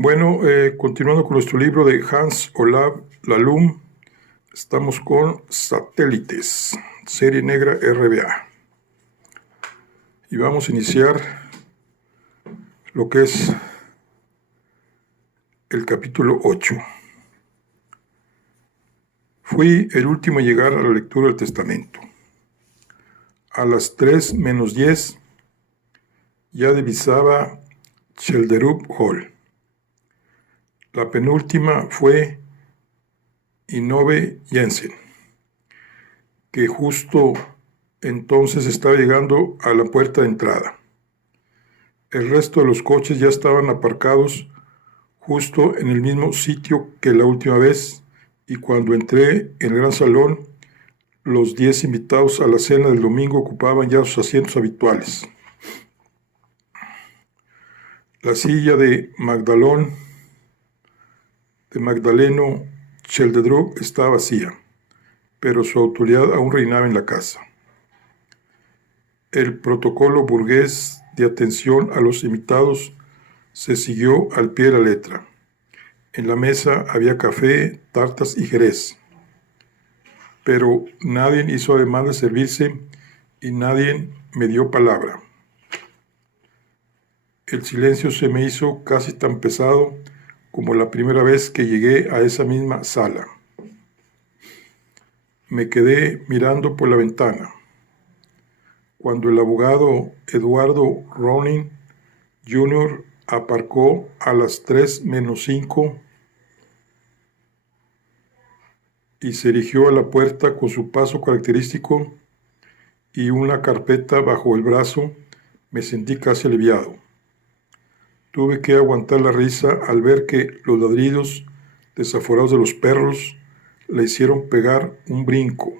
Continuando con nuestro libro de Hans Olav Lahlum, estamos con Satélites, serie negra RBA. Y vamos a iniciar lo que es el capítulo 8. Fui el último a llegar a la lectura del testamento. A las 3 menos 10 ya divisaba Chelderup Hall. La penúltima fue Inove Jensen, que justo entonces estaba llegando a la puerta de entrada. El resto de los coches ya estaban aparcados justo en el mismo sitio que la última vez, y cuando entré en el gran salón, los 10 invitados a la cena del domingo ocupaban ya sus asientos habituales. La silla de Magdaleno Chelderup estaba vacía, pero su autoridad aún reinaba en la casa. El protocolo burgués de atención a los invitados se siguió al pie de la letra. En la mesa había café, tartas y jerez, pero nadie hizo ademán de servirse y nadie me dio palabra. El silencio se me hizo casi tan pesado como la primera vez que llegué a esa misma sala. Me quedé mirando por la ventana. Cuando el abogado Eduardo Ronin Jr. aparcó a las 3 menos 5 y se dirigió a la puerta con su paso característico y una carpeta bajo el brazo, me sentí casi aliviado. Tuve que aguantar la risa al ver que los ladridos desaforados de los perros le hicieron pegar un brinco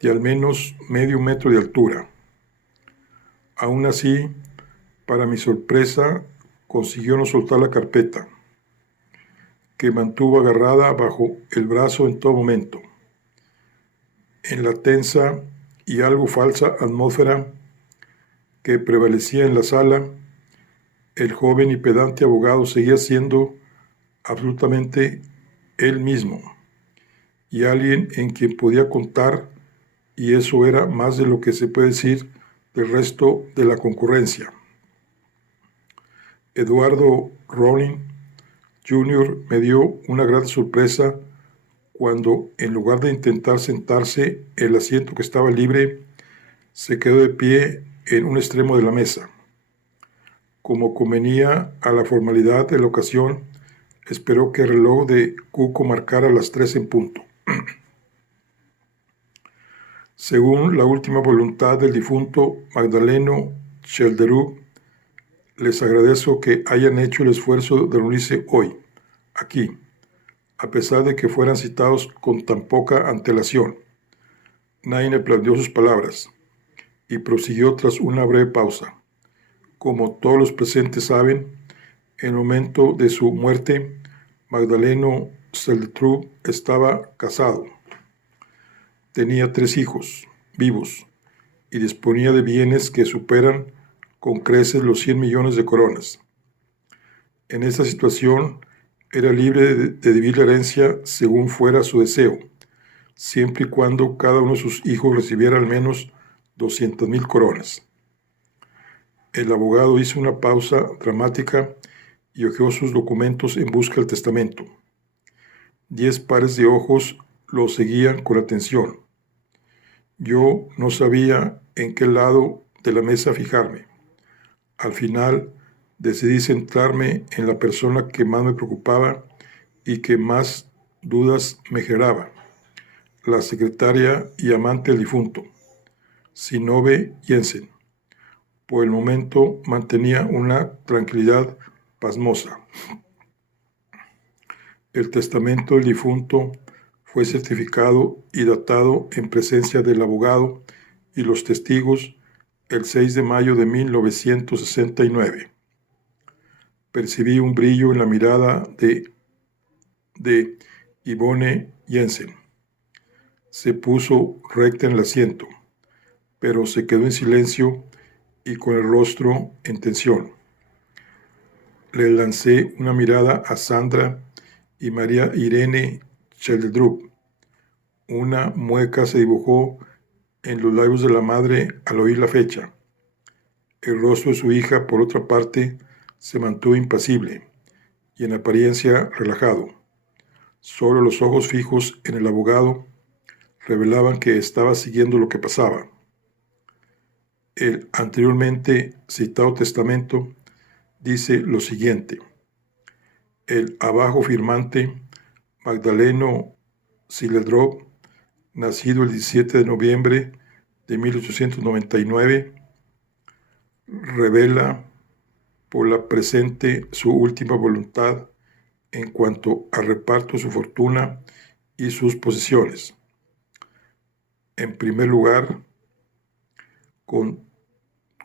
de al menos medio metro de altura. Aún así, para mi sorpresa, consiguió no soltar la carpeta, que mantuvo agarrada bajo el brazo en todo momento. En la tensa y algo falsa atmósfera que prevalecía en la sala, el joven y pedante abogado seguía siendo absolutamente él mismo y alguien en quien podía contar, y eso era más de lo que se puede decir del resto de la concurrencia. Eduardo Ronin Jr. me dio una gran sorpresa cuando, en lugar de intentar sentarse en el asiento que estaba libre, se quedó de pie en un extremo de la mesa. Como convenía a la formalidad de la ocasión, esperó que el reloj de Cuco marcara las 3 en punto. Según la última voluntad del difunto Magdaleno Chelderup, les agradezco que hayan hecho el esfuerzo de reunirse hoy, aquí, a pesar de que fueran citados con tan poca antelación. Nadie aplaudió sus palabras y prosiguió tras una breve pausa. Como todos los presentes saben, en el momento de su muerte, Magdaleno Chelderup estaba casado. Tenía 3 hijos vivos y disponía de bienes que superan con creces los 100 millones de coronas. En esta situación, era libre de dividir la herencia según fuera su deseo, siempre y cuando cada uno de sus hijos recibiera al menos 200,000 coronas. El abogado hizo una pausa dramática y hojeó sus documentos en busca del testamento. 10 pares de ojos lo seguían con atención. Yo no sabía en qué lado de la mesa fijarme. Al final decidí centrarme en la persona que más me preocupaba y que más dudas me generaba, la secretaria y amante del difunto, Inove Jensen. Por el momento mantenía una tranquilidad pasmosa. El testamento del difunto fue certificado y datado en presencia del abogado y los testigos el 6 de mayo de 1969. Percibí un brillo en la mirada de Yvonne Jensen. Se puso recta en el asiento, pero se quedó en silencio y con el rostro en tensión. le lancé una mirada a Sandra y María Irene Sheldrup. Una mueca se dibujó en los labios de la madre al oír la fecha. El rostro de su hija, por otra parte, se mantuvo impasible y en apariencia relajado. Solo los ojos fijos en el abogado revelaban que estaba siguiendo lo que pasaba. El anteriormente citado testamento dice lo siguiente: el abajo firmante Magdaleno Sheldrup, nacido el 17 de noviembre de 1899, revela por la presente su última voluntad en cuanto al reparto de su fortuna y sus posesiones. En primer lugar,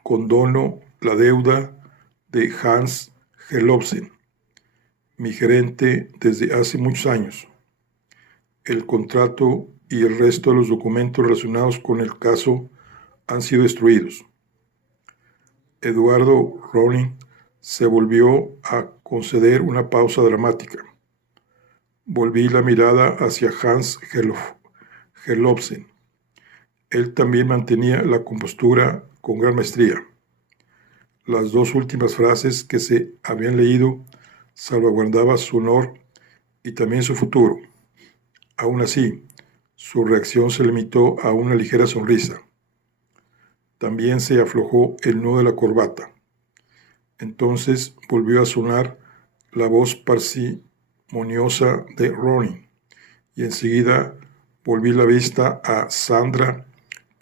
condono la deuda de Hans Gelobsen, mi gerente desde hace muchos años. El contrato y el resto de los documentos relacionados con el caso han sido destruidos. Eduardo Ronin se volvió a conceder una pausa dramática. Volví la mirada hacia Hans Gelobsen. Él también mantenía la compostura con gran maestría. Las dos últimas frases que se habían leído salvaguardaban su honor y también su futuro. Aún así, su reacción se limitó a una ligera sonrisa. También se aflojó el nudo de la corbata. Entonces volvió a sonar la voz parsimoniosa de Ronin, y enseguida volví la vista a Sandra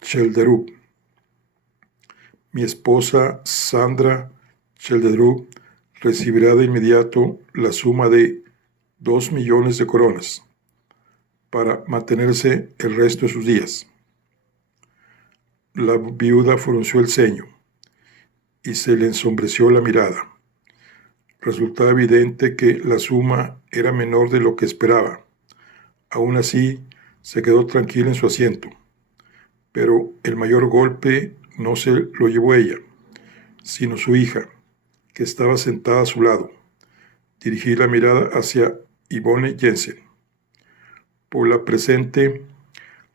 Sheldrup. Mi esposa Sandra Sheldrup recibirá de inmediato la suma de 2 millones de coronas para mantenerse el resto de sus días. La viuda frunció el ceño y se le ensombreció la mirada. Resultaba evidente que la suma era menor de lo que esperaba. Aún así, se quedó tranquila en su asiento. Pero el mayor golpe no se lo llevó ella, sino su hija, que estaba sentada a su lado. Dirigí la mirada hacia Yvonne Jensen. Por la presente,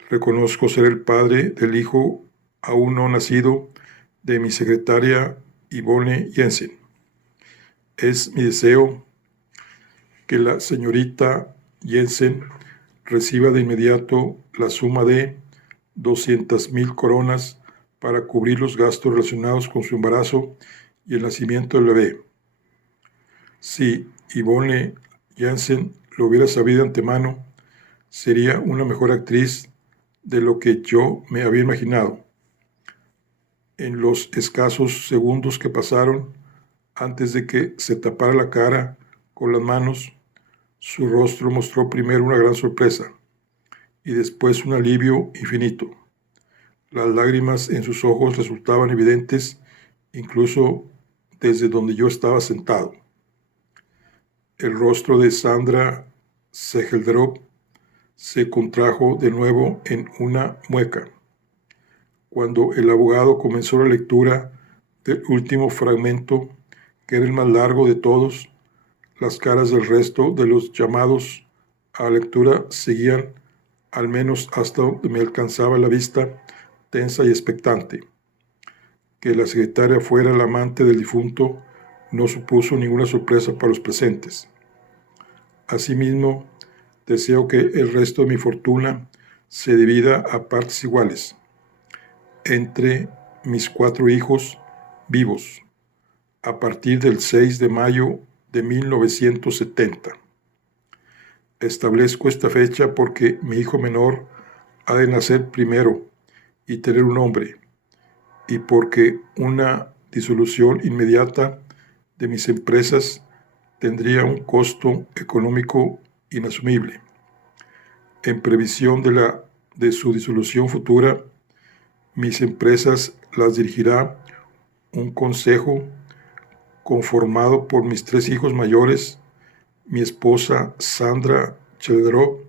reconozco ser el padre del hijo aún no nacido de mi secretaria Yvonne Jensen. Es mi deseo que la señorita Jensen reciba de inmediato la suma de 200,000 coronas para cubrir los gastos relacionados con su embarazo y el nacimiento del bebé. Si Yvonne Jensen lo hubiera sabido de antemano, sería una mejor actriz de lo que yo me había imaginado. En los escasos segundos que pasaron antes de que se tapara la cara con las manos, su rostro mostró primero una gran sorpresa y después un alivio infinito. Las lágrimas en sus ojos resultaban evidentes incluso desde donde yo estaba sentado. El rostro de Sandra Sheldrup se contrajo de nuevo en una mueca. Cuando el abogado comenzó la lectura del último fragmento, que era el más largo de todos, las caras del resto de los llamados a la lectura seguían, al menos hasta donde me alcanzaba la vista, tensa y expectante. Que la secretaria fuera la amante del difunto no supuso ninguna sorpresa para los presentes. Asimismo, deseo que el resto de mi fortuna se divida a partes iguales entre mis 4 hijos vivos a partir del 6 de mayo de 1970. Establezco esta fecha porque mi hijo menor ha de nacer primero y tener un nombre, y porque una disolución inmediata de mis empresas tendría un costo económico inasumible. En previsión de su disolución futura, mis empresas las dirigirá un consejo conformado por mis 3 hijos mayores, mi esposa Sandra Sheldrup,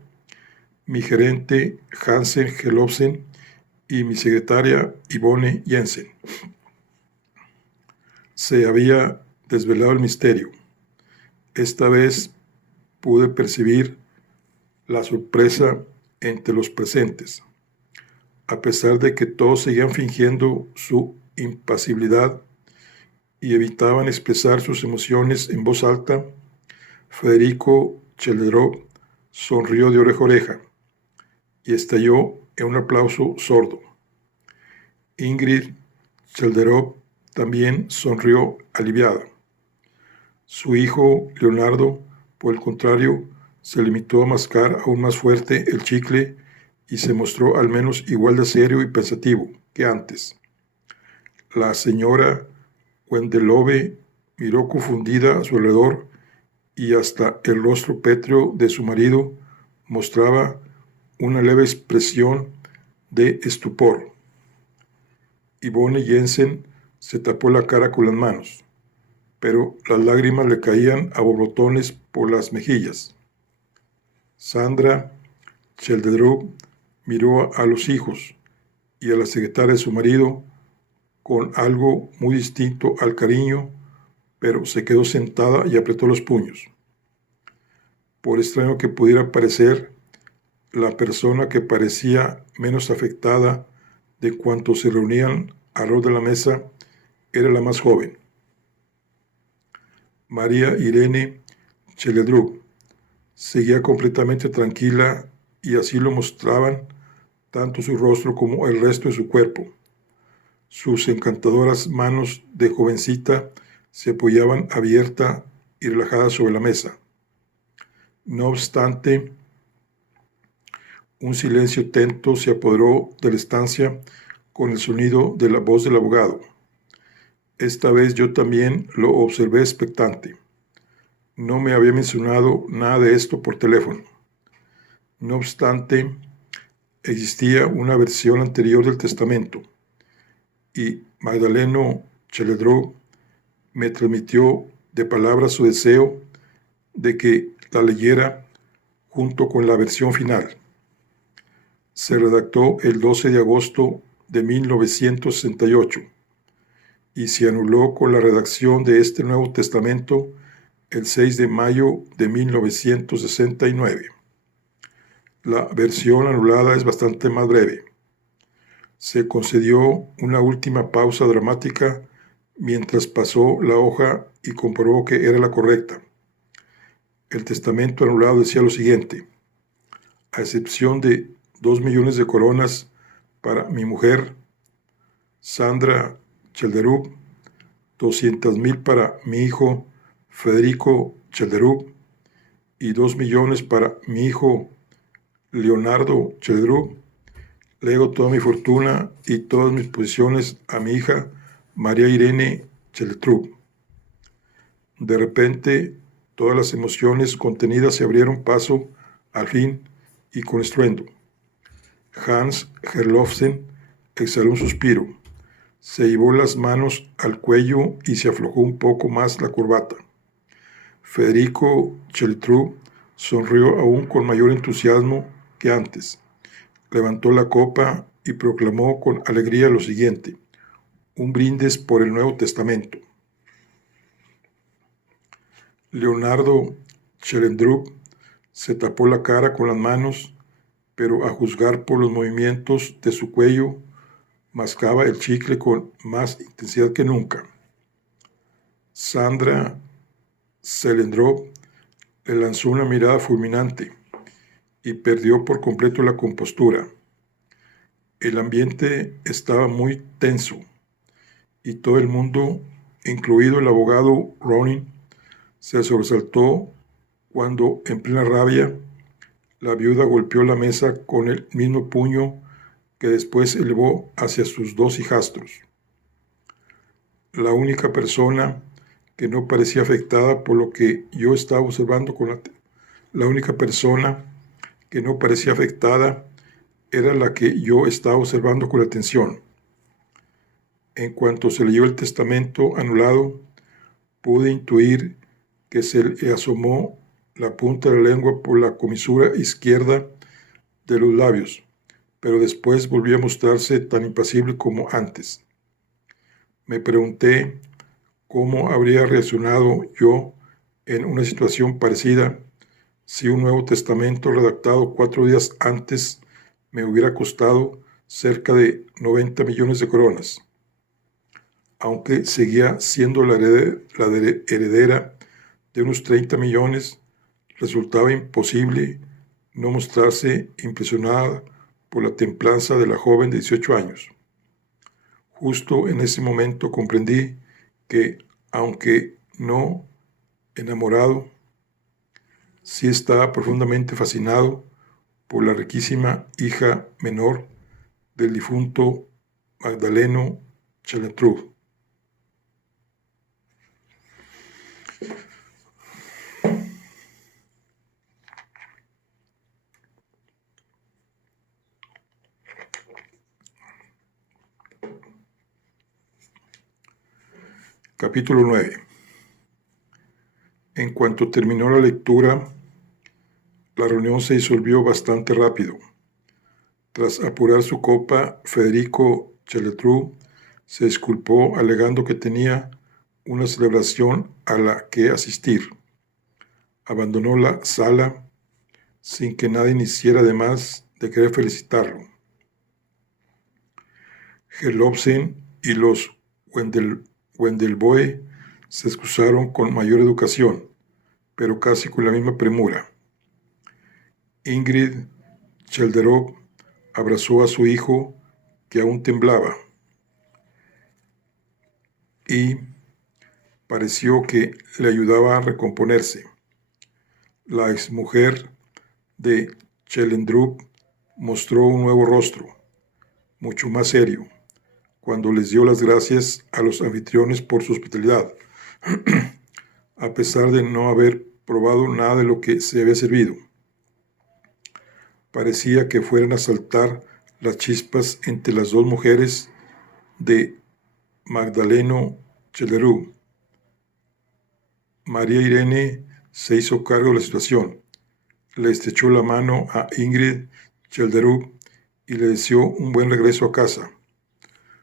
mi gerente Hansen Gelobsen y mi secretaria Yvonne Jensen. Se había desvelado el misterio. Esta vez pude percibir la sorpresa entre los presentes. A pesar de que todos seguían fingiendo su impasibilidad y evitaban expresar sus emociones en voz alta, Federico Chelderov sonrió de oreja a oreja y estalló en un aplauso sordo. Ingrid Chelderov también sonrió aliviada. Su hijo Leonardo, por el contrario, se limitó a mascar aún más fuerte el chicle y se mostró al menos igual de serio y pensativo que antes. La señora Wendelove miró confundida a su alrededor y hasta el rostro pétreo de su marido mostraba una leve expresión de estupor. Yvonne Jensen se tapó la cara con las manos, pero las lágrimas le caían a borbotones por las mejillas. Sandra Chelderov miró a los hijos y a la secretaria de su marido con algo muy distinto al cariño, pero se quedó sentada y apretó los puños. Por extraño que pudiera parecer, la persona que parecía menos afectada de cuantos se reunían alrededor de la mesa era la más joven. María Irene Chelderov seguía completamente tranquila y así lo mostraban tanto su rostro como el resto de su cuerpo. Sus encantadoras manos de jovencita se apoyaban abierta y relajada sobre la mesa. No obstante, un silencio tenso se apoderó de la estancia con el sonido de la voz del abogado. Esta vez yo también lo observé expectante. No me había mencionado nada de esto por teléfono. No obstante, existía una versión anterior del testamento y Magdaleno Chelderov me transmitió de palabras su deseo de que la leyera junto con la versión final. Se redactó el 12 de agosto de 1968 y se anuló con la redacción de este Nuevo Testamento el 6 de mayo de 1969. La versión anulada es bastante más breve. Se concedió una última pausa dramática mientras pasó la hoja y comprobó que era la correcta. El testamento anulado decía lo siguiente: a excepción de 2 millones de coronas para mi mujer, Sandra Chelderov, 200,000 para mi hijo, Federico Chelderov, y 2 millones para mi hijo, Leonardo Chelderov, lego toda mi fortuna y todas mis posesiones a mi hija, María Irene Chelderov. De repente, todas las emociones contenidas se abrieron paso al fin y con estruendo. Hans Herlofsen exhaló un suspiro, se llevó las manos al cuello y se aflojó un poco más la corbata. Federico Chelderov sonrió aún con mayor entusiasmo que antes. Levantó la copa y proclamó con alegría lo siguiente: un brindis por el Nuevo Testamento. Leonardo Chelderov se tapó la cara con las manos, pero a juzgar por los movimientos de su cuello, mascaba el chicle con más intensidad que nunca. Sandra Chelderov le lanzó una mirada fulminante y perdió por completo la compostura. El ambiente estaba muy tenso y todo el mundo, incluido el abogado Ronin, se sobresaltó cuando, en plena rabia, la viuda golpeó la mesa con el mismo puño que después elevó hacia sus 2 hijastros. La única persona que no parecía afectada por lo que yo estaba observando la única persona que no parecía afectada era la que yo estaba observando con atención. En cuanto se leyó el testamento anulado, pude intuir que se le asomó la punta de la lengua por la comisura izquierda de los labios, pero después volvió a mostrarse tan impasible como antes. Me pregunté cómo habría reaccionado yo En una situación parecida, si un Nuevo Testamento redactado 4 días antes me hubiera costado cerca de 90 millones de coronas, aunque seguía siendo la heredera de unos 30 millones, resultaba imposible no mostrarse impresionada por la templanza de la joven de 18 años. Justo en ese momento comprendí que, aunque no enamorado, sí estaba profundamente fascinado por la riquísima hija menor del difunto Magdaleno Chalentruc. Capítulo 9. En cuanto terminó la lectura, la reunión se disolvió bastante rápido. Tras apurar su copa, Federico Chalentruc se disculpó alegando que tenía una celebración a la que asistir. Abandonó la sala sin que nadie hiciera además de querer felicitarlo. Gerlofsen y los Wendelboe se excusaron con mayor educación, pero casi con la misma premura. Ingrid Chelderov abrazó a su hijo, que aún temblaba, y pareció que le ayudaba a recomponerse. La exmujer de Chelendrup mostró un nuevo rostro, mucho más serio, cuando les dio las gracias a los anfitriones por su hospitalidad, a pesar de no haber probado nada de lo que se había servido. Parecía que fueran a saltar las chispas entre las dos mujeres de Magdaleno Chelderú. María Irene se hizo cargo de la situación, le estrechó la mano a Ingrid Chelderú y le deseó un buen regreso a casa.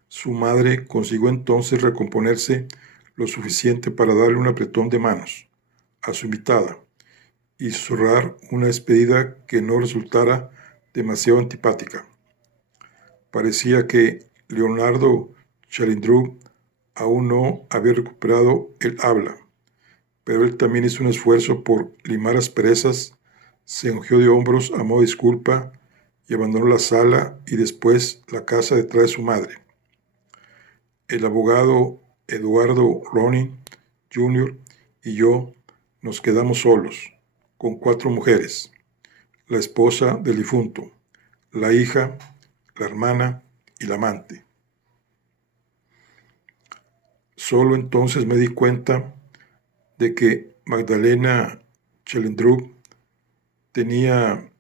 Su madre consiguió entonces recomponerse lo suficiente para darle un apretón de manos a su invitada y susurrar una despedida que no resultara demasiado antipática. Parecía que Leonardo Chalindrú aún no había recuperado el habla, pero él también hizo un esfuerzo por limar asperezas, se encogió de hombros a modo de disculpa y abandonó la sala y después la casa detrás de su madre. El abogado Eduardo Ronin Jr. y yo nos quedamos solos, con 4 mujeres, la esposa del difunto, la hija, la hermana y la amante. Solo entonces me di cuenta de que Magdalena Chelendrup tenía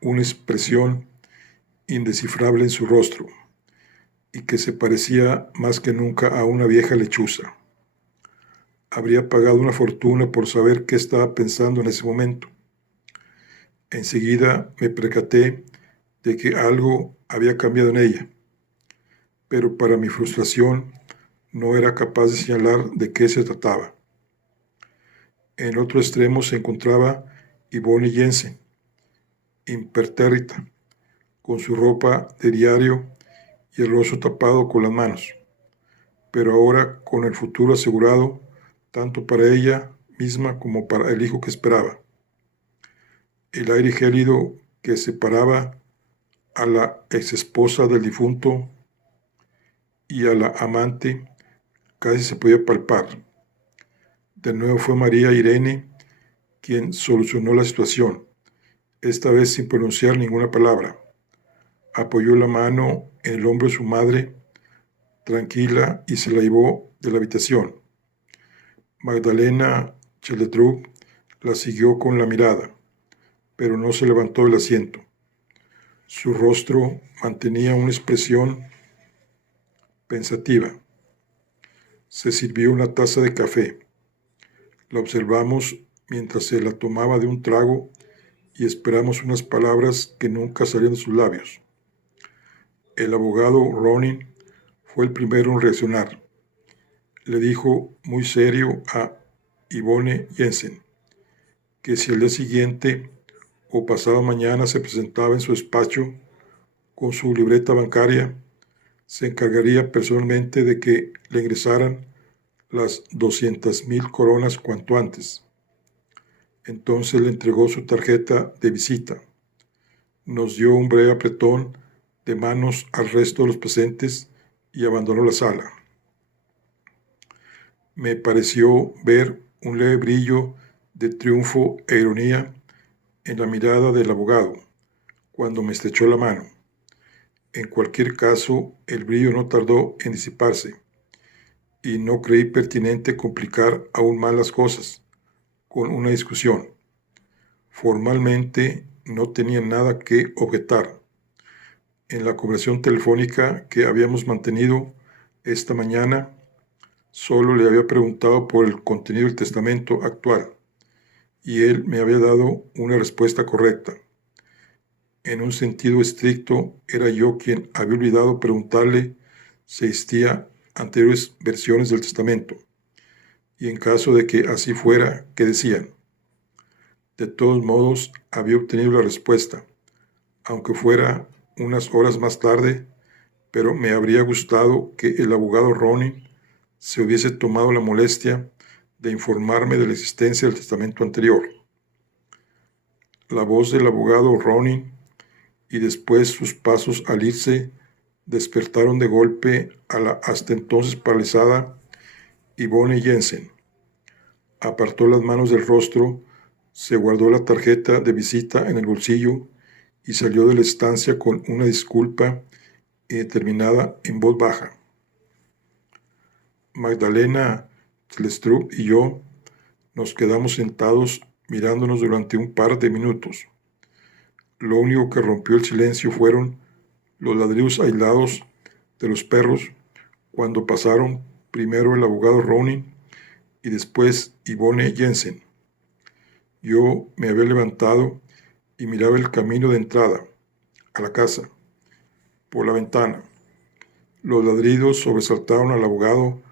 una expresión indescifrable en su rostro y que se parecía más que nunca a una vieja lechuza. Habría pagado una fortuna por saber qué estaba pensando en ese momento. Enseguida me percaté de que algo había cambiado en ella, pero para mi frustración no era capaz de señalar de qué se trataba. En el otro extremo se encontraba Yvonne Jensen, impertérrita, con su ropa de diario y el rostro tapado con las manos, pero ahora con el futuro asegurado tanto para ella misma como para el hijo que esperaba. El aire gélido que separaba a la exesposa del difunto y a la amante casi se podía palpar. De nuevo fue María Irene quien solucionó la situación, esta vez sin pronunciar ninguna palabra. Apoyó la mano en el hombro de su madre, tranquila, y se la llevó de la habitación. Magdalena Chelendrup la siguió con la mirada, pero no se levantó del asiento. Su rostro mantenía una expresión pensativa. Se sirvió una taza de café. La observamos mientras se la tomaba de un trago y esperamos unas palabras que nunca salieron de sus labios. El abogado Ronin fue el primero en reaccionar. Le dijo muy serio a Yvonne Jensen que si al día siguiente o pasado mañana se presentaba en su despacho con su libreta bancaria, se encargaría personalmente de que le ingresaran las 200,000 coronas cuanto antes. Entonces le entregó su tarjeta de visita. Nos dio un breve apretón de manos al resto de los presentes y abandonó la sala. Me pareció ver un leve brillo de triunfo e ironía en la mirada del abogado cuando me estrechó la mano. En cualquier caso, el brillo no tardó en disiparse y no creí pertinente complicar aún más las cosas con una discusión. Formalmente no tenía nada que objetar. En la conversación telefónica que habíamos mantenido esta mañana, solo le había preguntado por el contenido del testamento actual y él me había dado una respuesta correcta. En un sentido estricto, era yo quien había olvidado preguntarle si existía anteriores versiones del testamento, y en caso de que así fuera, ¿qué decían? De todos modos, había obtenido la respuesta, aunque fuera unas horas más tarde, pero me habría gustado que el abogado Ronin se hubiese tomado la molestia de informarme de la existencia del testamento anterior. La voz del abogado Ronin y después sus pasos al irse despertaron de golpe a la hasta entonces paralizada Yvonne Jensen. Apartó las manos del rostro, se guardó la tarjeta de visita en el bolsillo y salió de la estancia con una disculpa indeterminada en voz baja. Magdalena Tlestrup y yo nos quedamos sentados mirándonos durante un par de minutos. Lo único que rompió el silencio fueron los ladridos aislados de los perros cuando pasaron primero el abogado Ronin y después Yvonne Jensen. Yo me había levantado y miraba el camino de entrada a la casa por la ventana. Los ladridos sobresaltaron al abogado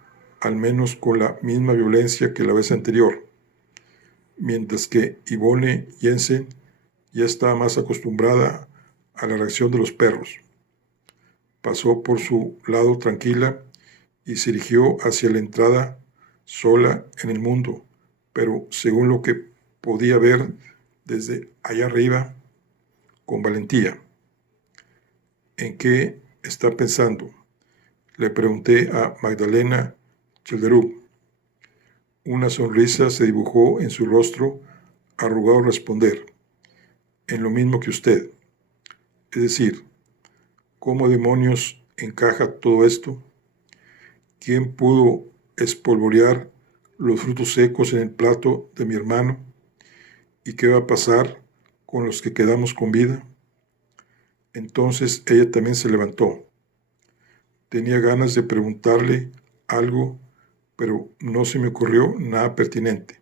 al menos con la misma violencia que la vez anterior, mientras que Yvonne Jensen ya estaba más acostumbrada a la reacción de los perros. Pasó por su lado tranquila y se dirigió hacia la entrada sola en el mundo, pero según lo que podía ver desde allá arriba, con valentía. ¿En qué está pensando?, le pregunté a Magdalena Chelderup. Una sonrisa se dibujó en su rostro, arrugado al responder: en lo mismo que usted. Es decir, ¿cómo demonios encaja todo esto? ¿Quién pudo espolvorear los frutos secos en el plato de mi hermano? ¿Y qué va a pasar con los que quedamos con vida? Entonces ella también se levantó. Tenía ganas de preguntarle algo, pero no se me ocurrió nada pertinente.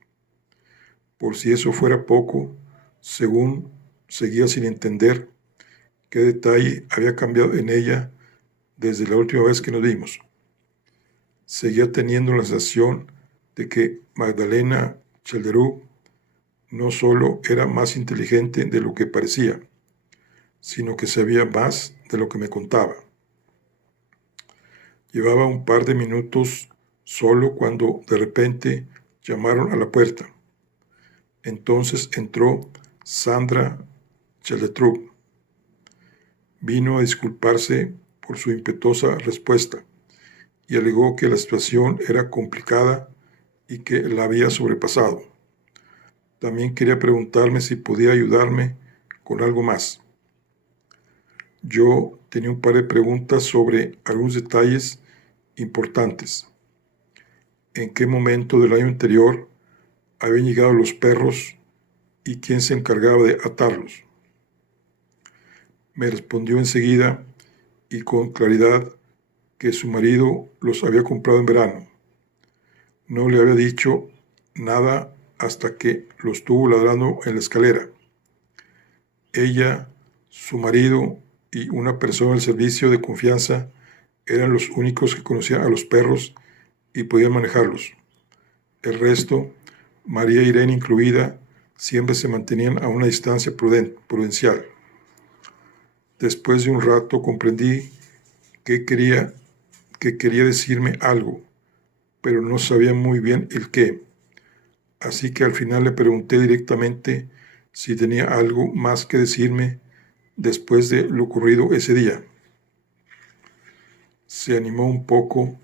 Por si eso fuera poco, según seguía sin entender qué detalle había cambiado en ella desde la última vez que nos vimos. Seguía teniendo la sensación de que Magdalena Chelderup no solo era más inteligente de lo que parecía, sino que sabía más de lo que me contaba. Llevaba un par de minutos solo cuando de repente llamaron a la puerta. Entonces entró Sandra Chelderup. Vino a disculparse por su impetuosa respuesta y alegó que la situación era complicada y que la había sobrepasado. También quería preguntarme si podía ayudarme con algo más. Yo tenía un par de preguntas sobre algunos detalles importantes. ¿En qué momento del año anterior habían llegado los perros y quién se encargaba de atarlos? Me respondió enseguida y con claridad que su marido los había comprado en verano. No le había dicho nada hasta que los estuvo ladrando en la escalera. Ella, su marido y una persona del servicio de confianza eran los únicos que conocían a los perros y podían manejarlos. El resto, María Irene incluida, siempre se mantenían a una distancia prudencial. Después de un rato comprendí que quería decirme algo, pero no sabía muy bien el qué. Así que al final le pregunté directamente si tenía algo más que decirme después de lo ocurrido ese día. Se animó un poco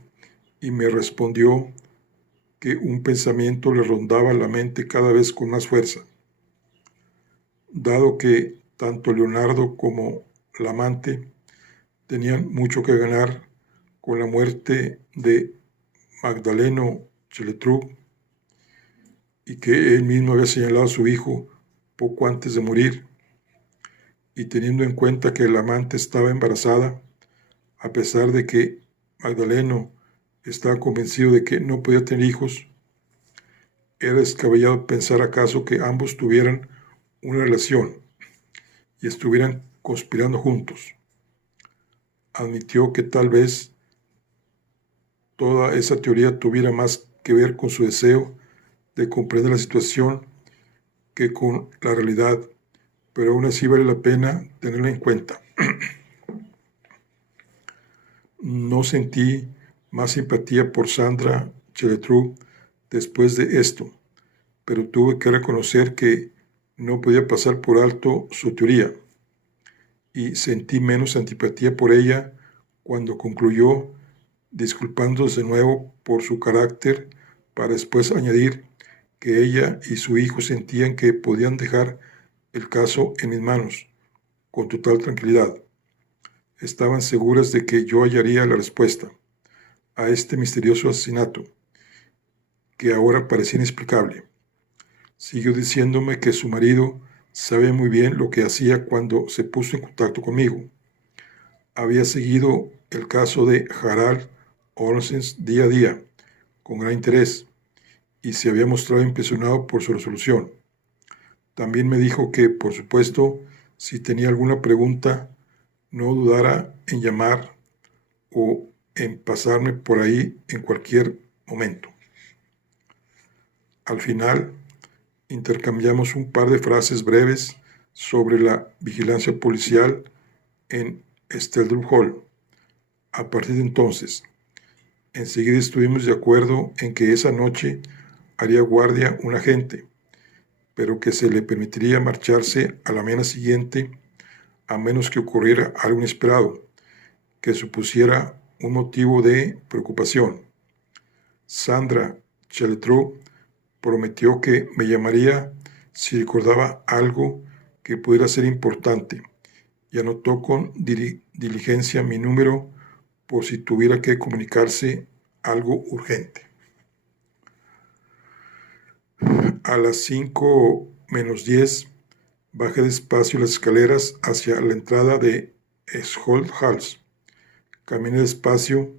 y me respondió que un pensamiento le rondaba la mente cada vez con más fuerza. Dado que tanto Leonardo como la amante tenían mucho que ganar con la muerte de Magdaleno Chelletrú y que él mismo había señalado a su hijo poco antes de morir, y teniendo en cuenta que la amante estaba embarazada, a pesar de que Magdaleno estaba convencido de que no podía tener hijos, era descabellado pensar acaso que ambos tuvieran una relación y estuvieran conspirando juntos. Admitió que tal vez toda esa teoría tuviera más que ver con su deseo de comprender la situación que con la realidad, pero aún así vale la pena tenerla en cuenta. No sentí más simpatía por Sandra Chelletrú después de esto, pero tuve que reconocer que no podía pasar por alto su teoría, y sentí menos antipatía por ella cuando concluyó, disculpándose de nuevo por su carácter, para después añadir que ella y su hijo sentían que podían dejar el caso en mis manos con total tranquilidad. Estaban seguras de que yo hallaría la respuesta a este misterioso asesinato, que ahora parecía inexplicable. Siguió diciéndome que su marido sabía muy bien lo que hacía cuando se puso en contacto conmigo. Había seguido el caso de Harald Olsens día a día, con gran interés, y se había mostrado impresionado por su resolución. También me dijo que, por supuesto, si tenía alguna pregunta, no dudara en llamar o en pasarme por ahí en cualquier momento. Al final, intercambiamos un par de frases breves sobre la vigilancia policial en Steldrup Hall. A partir de entonces, enseguida estuvimos de acuerdo en que esa noche haría guardia un agente, pero que se le permitiría marcharse a la mañana siguiente a menos que ocurriera algo inesperado que supusiera un motivo de preocupación. Sandra Chelletrú prometió que me llamaría si recordaba algo que pudiera ser importante, y anotó con diligencia mi número por si tuviera que comunicarse algo urgente. A las 5 menos 10 bajé despacio las escaleras hacia la entrada de Schoolhaus. Caminé despacio,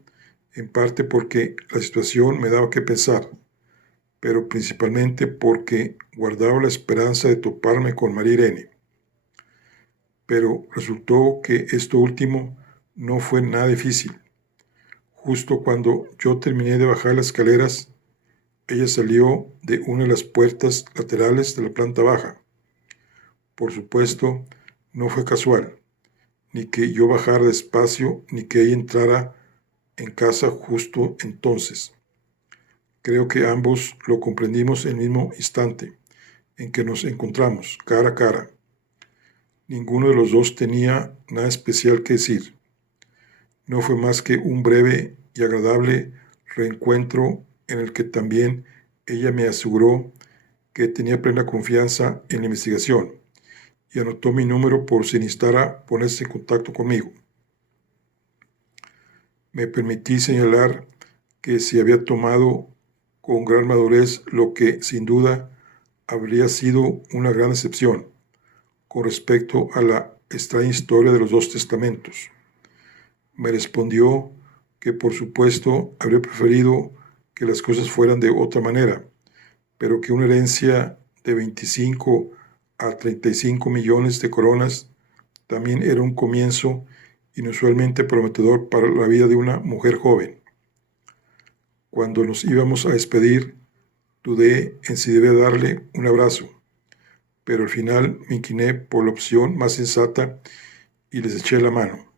en parte porque la situación me daba que pensar, pero principalmente porque guardaba la esperanza de toparme con María Irene. Pero resultó que esto último no fue nada difícil. Justo cuando yo terminé de bajar las escaleras, ella salió de una de las puertas laterales de la planta baja. Por supuesto, no fue casual, ni que yo bajara despacio, ni que ella entrara en casa justo entonces. Creo que ambos lo comprendimos en el mismo instante en que nos encontramos, cara a cara. Ninguno de los dos tenía nada especial que decir. No fue más que un breve y agradable reencuentro en el que también ella me aseguró que tenía plena confianza en la investigación y anotó mi número por si necesitara ponerse en contacto conmigo. Me permití señalar que se había tomado con gran madurez lo que, sin duda, habría sido una gran excepción con respecto a la extraña historia de los dos testamentos. Me respondió que, por supuesto, habría preferido que las cosas fueran de otra manera, pero que una herencia de 25 a 35 millones de coronas también era un comienzo inusualmente prometedor para la vida de una mujer joven. Cuando nos íbamos a despedir, dudé en si debía darle un abrazo, pero al final me incliné por la opción más sensata y les eché la mano.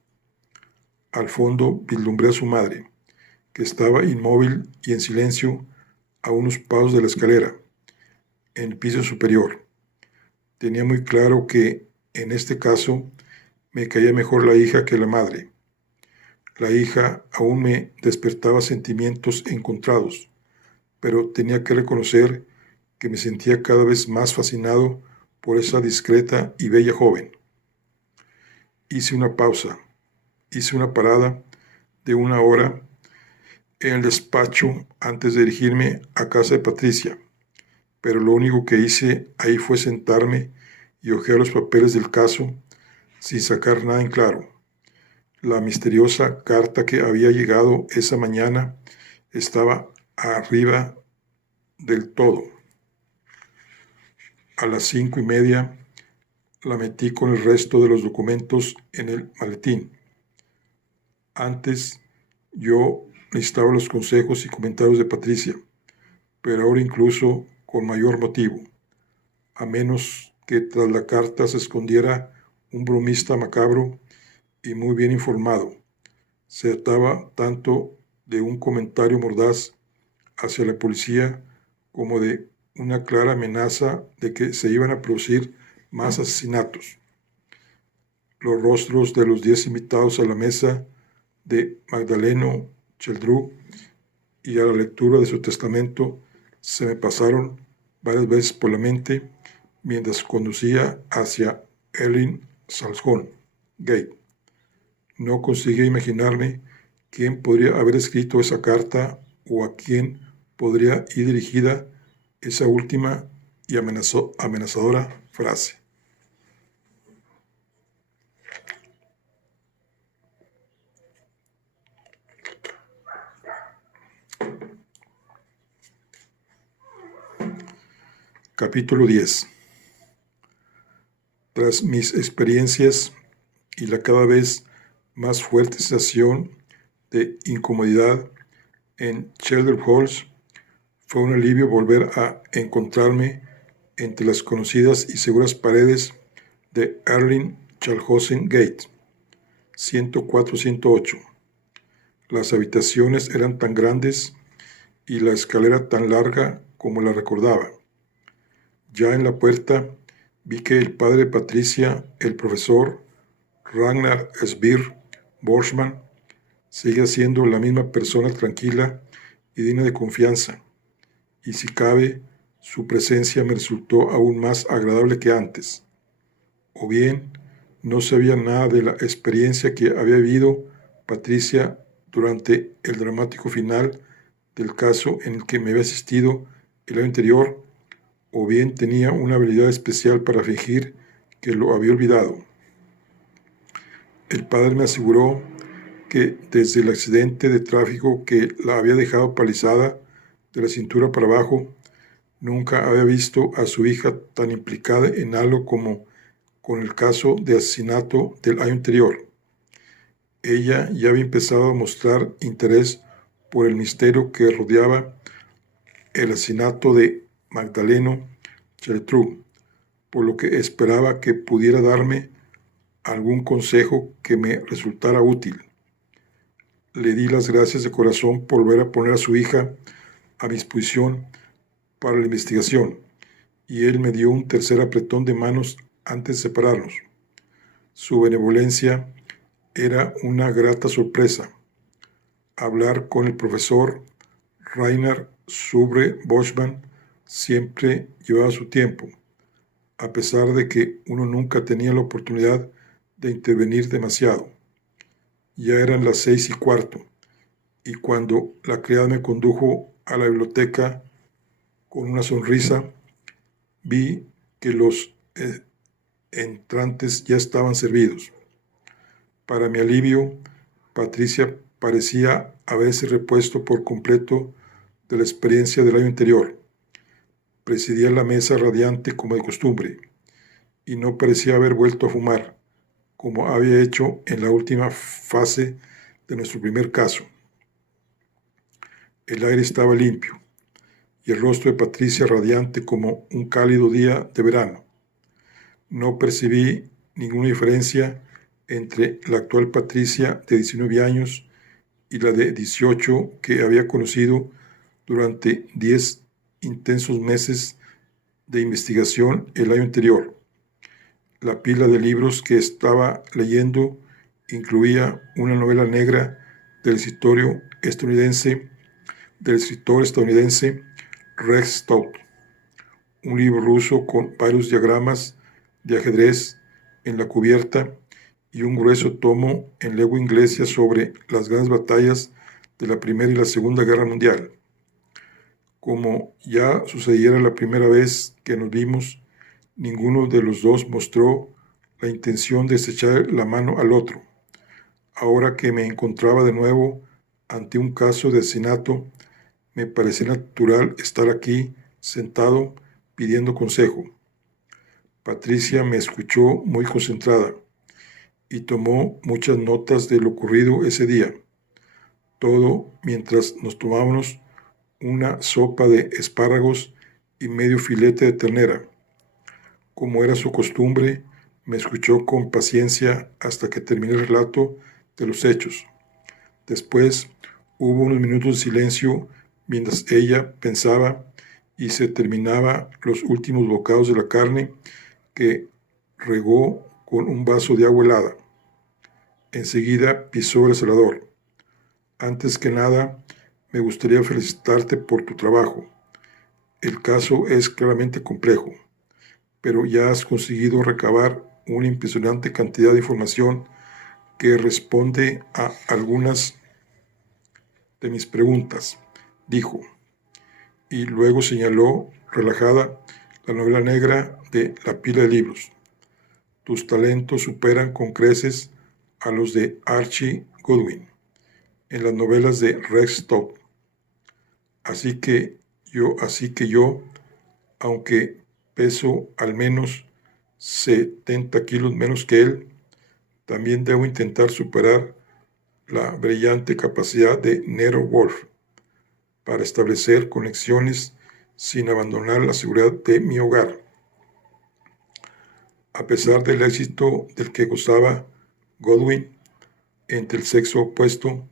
Al fondo vislumbré a su madre, que estaba inmóvil y en silencio a unos pasos de la escalera, en el piso superior. Tenía muy claro que, en este caso, me caía mejor la hija que la madre. La hija aún me despertaba sentimientos encontrados, pero tenía que reconocer que me sentía cada vez más fascinado por esa discreta y bella joven. Hice una pausa, hice una parada de una hora en el despacho antes de dirigirme a casa de Patricia, pero lo único que hice ahí fue sentarme y hojear los papeles del caso sin sacar nada en claro. La misteriosa carta que había llegado esa mañana estaba arriba del todo. A las 5:30 la metí con el resto de los documentos en el maletín. Antes yo necesitaba los consejos y comentarios de Patricia, pero ahora incluso con mayor motivo, a menos que tras la carta se escondiera un bromista macabro y muy bien informado. Se trataba tanto de un comentario mordaz hacia la policía como de una clara amenaza de que se iban a producir más asesinatos. Los rostros de los 10 invitados a la mesa de Magdaleno Cheldru y a la lectura de su testamento se me pasaron varias veces por la mente mientras conducía hacia Earlin Salzone Gate. No conseguía imaginarme quién podría haber escrito esa carta o a quién podría ir dirigida esa última y amenazadora frase. Capítulo 10. Tras mis experiencias y la cada vez más fuerte sensación de incomodidad en Chelder Halls, fue un alivio volver a encontrarme entre las conocidas y seguras paredes de Earlin Salzone Gate, 104-108. Las habitaciones eran tan grandes y la escalera tan larga como la recordaba. Ya en la puerta vi que el padre de Patricia, el profesor Ragnar Sbir Borsman, seguía siendo la misma persona tranquila y digna de confianza, y si cabe, su presencia me resultó aún más agradable que antes. O bien, no sabía nada de la experiencia que había vivido Patricia durante el dramático final del caso en el que me había asistido el año anterior, o bien tenía una habilidad especial para fingir que lo había olvidado. El padre me aseguró que desde el accidente de tráfico que la había dejado paralizada de la cintura para abajo, nunca había visto a su hija tan implicada en algo como con el caso de asesinato del año anterior. Ella ya había empezado a mostrar interés por el misterio que rodeaba el asesinato de Magdaleno Cheldru, por lo que esperaba que pudiera darme algún consejo que me resultara útil. Le di las gracias de corazón por volver a poner a su hija a mi disposición para la investigación, y él me dio un tercer apretón de manos antes de separarnos. Su benevolencia era una grata sorpresa. Hablar con el profesor Rainer Subre Boschmann siempre llevaba su tiempo, a pesar de que uno nunca tenía la oportunidad de intervenir demasiado. Ya eran las 6:15, y cuando la criada me condujo a la biblioteca con una sonrisa, vi que los entrantes ya estaban servidos. Para mi alivio, Patricia parecía haberse repuesto por completo de la experiencia del año anterior. Presidía la mesa radiante como de costumbre, y no parecía haber vuelto a fumar, como había hecho en la última fase de nuestro primer caso. El aire estaba limpio y el rostro de Patricia radiante como un cálido día de verano. No percibí ninguna diferencia entre la actual Patricia de 19 años y la de 18 que había conocido durante 10 intensos meses de investigación el año anterior. La pila de libros que estaba leyendo incluía una novela negra del escritor estadounidense Rex Stout, un libro ruso con varios diagramas de ajedrez en la cubierta y un grueso tomo en lengua inglesa sobre las grandes batallas de la Primera y la Segunda Guerra Mundial. Como ya sucediera la primera vez que nos vimos, ninguno de los dos mostró la intención de estrechar la mano al otro. Ahora que me encontraba de nuevo ante un caso de asesinato, me parecía natural estar aquí sentado pidiendo consejo. Patricia me escuchó muy concentrada y tomó muchas notas de lo ocurrido ese día. Todo mientras nos tomábamos una sopa de espárragos y medio filete de ternera. Como era su costumbre, me escuchó con paciencia hasta que terminé el relato de los hechos. Después hubo unos minutos de silencio mientras ella pensaba y se terminaba los últimos bocados de la carne que regó con un vaso de agua helada. Enseguida pisó el acelerador. Antes que nada, me gustaría felicitarte por tu trabajo. El caso es claramente complejo, pero ya has conseguido recabar una impresionante cantidad de información que responde a algunas de mis preguntas, dijo, y luego señaló, relajada, la novela negra de la pila de libros. Tus talentos superan con creces a los de Archie Goodwin en las novelas de Rex Stout. Así que yo, aunque peso al menos 70 kilos menos que él, también debo intentar superar la brillante capacidad de Nero Wolfe para establecer conexiones sin abandonar la seguridad de mi hogar. A pesar del éxito del que gozaba Godwin entre el sexo opuesto,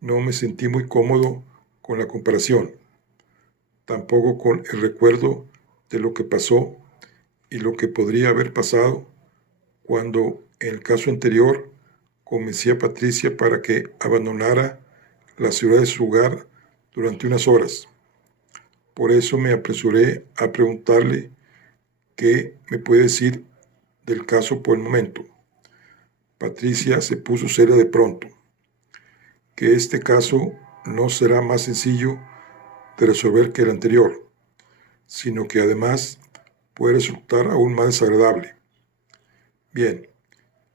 no me sentí muy cómodo con la comparación, tampoco con el recuerdo de lo que pasó y lo que podría haber pasado cuando, en el caso anterior, convencí a Patricia para que abandonara la ciudad de su hogar durante unas horas. Por eso me apresuré a preguntarle qué me puede decir del caso por el momento. Patricia se puso seria de pronto. Que este caso no será más sencillo de resolver que el anterior, sino que además puede resultar aún más desagradable. Bien,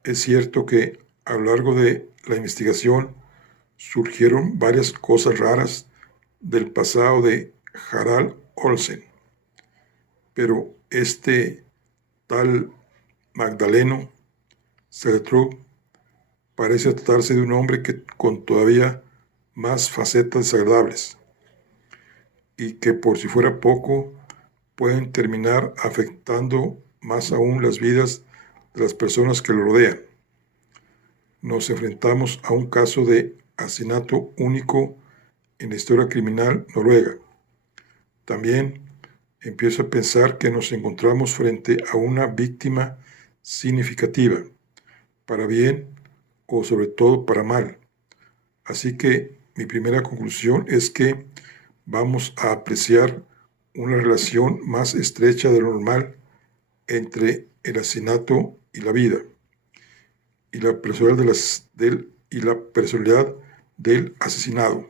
es cierto que a lo largo de la investigación surgieron varias cosas raras del pasado de Harald Olsen, pero este tal Magdaleno Seltrud parece tratarse de un hombre con todavía más facetas desagradables y que, por si fuera poco, pueden terminar afectando más aún las vidas de las personas que lo rodean. Nos enfrentamos a un caso de asesinato único en la historia criminal noruega. También empiezo a pensar que nos encontramos frente a una víctima significativa, para bien o sobre todo para mal. Así que mi primera conclusión es que vamos a apreciar una relación más estrecha de lo normal entre el asesinato y la vida, y la personalidad del asesinado.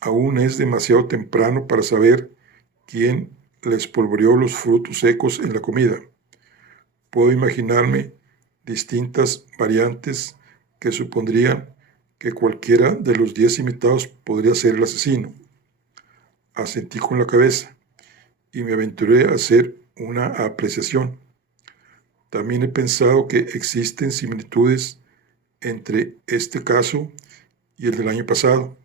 Aún es demasiado temprano para saber quién le espolvoreó los frutos secos en la comida. Puedo imaginarme distintas variantes que supondrían que cualquiera de los 10 invitados podría ser el asesino. Asentí con la cabeza y me aventuré a hacer una apreciación. También he pensado que existen similitudes entre este caso y el del año pasado.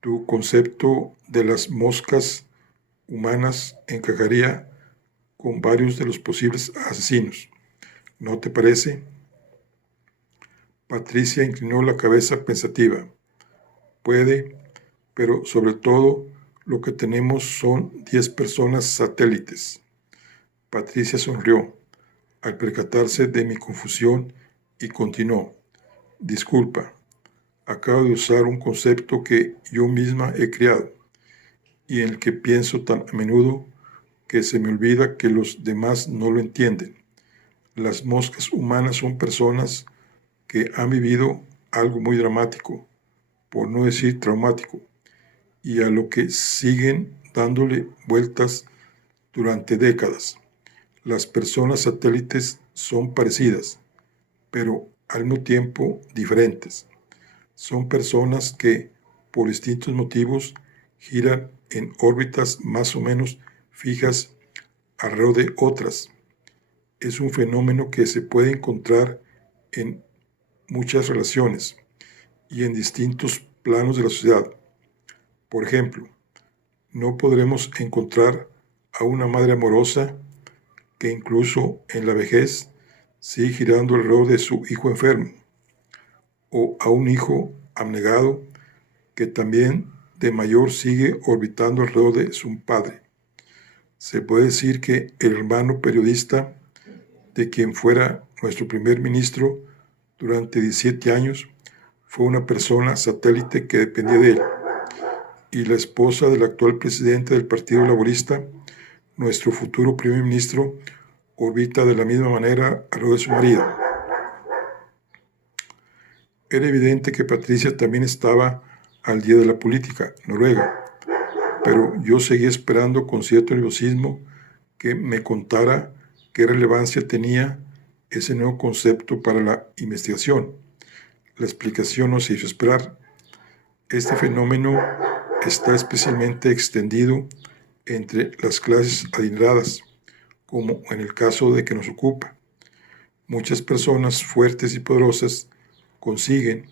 Tu concepto de las moscas humanas encajaría con varios de los posibles asesinos, ¿no te parece? Patricia inclinó la cabeza pensativa. Puede, pero sobre todo lo que tenemos son 10 personas satélites. Patricia sonrió al percatarse de mi confusión y continuó. Disculpa, acabo de usar un concepto que yo misma he creado y en el que pienso tan a menudo que se me olvida que los demás no lo entienden. Las moscas humanas son personas que han vivido algo muy dramático, por no decir traumático, y a lo que siguen dándole vueltas durante décadas. Las personas satélites son parecidas, pero al mismo tiempo diferentes. Son personas que, por distintos motivos, giran en órbitas más o menos fijas alrededor de otras. Es un fenómeno que se puede encontrar en muchas relaciones y en distintos planos de la sociedad. Por ejemplo, no podremos encontrar a una madre amorosa que incluso en la vejez sigue girando alrededor de su hijo enfermo, o a un hijo abnegado que también de mayor sigue orbitando alrededor de su padre. Se puede decir que el hermano periodista de quien fuera nuestro primer ministro durante 17 años fue una persona satélite que dependía de él, y la esposa del actual presidente del Partido Laborista, nuestro futuro primer ministro, orbita de la misma manera alrededor de su marido. Era evidente que Patricia también estaba al día de la política noruega, pero yo seguía esperando con cierto nerviosismo que me contara qué relevancia tenía ese nuevo concepto para la investigación. La explicación no se hizo esperar. Este fenómeno está especialmente extendido entre las clases adineradas, como en el caso de que nos ocupa. Muchas personas fuertes y poderosas consiguen,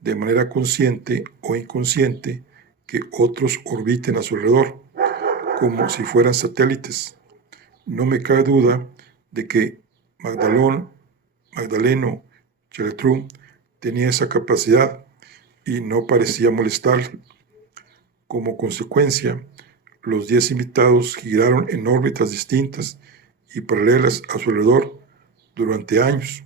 de manera consciente o inconsciente, que otros orbiten a su alrededor, como si fueran satélites. No me cabe duda de que Magdaleno Chelletru tenía esa capacidad y no parecía molestarle. Como consecuencia, los 10 invitados giraron en órbitas distintas y paralelas a su alrededor durante años.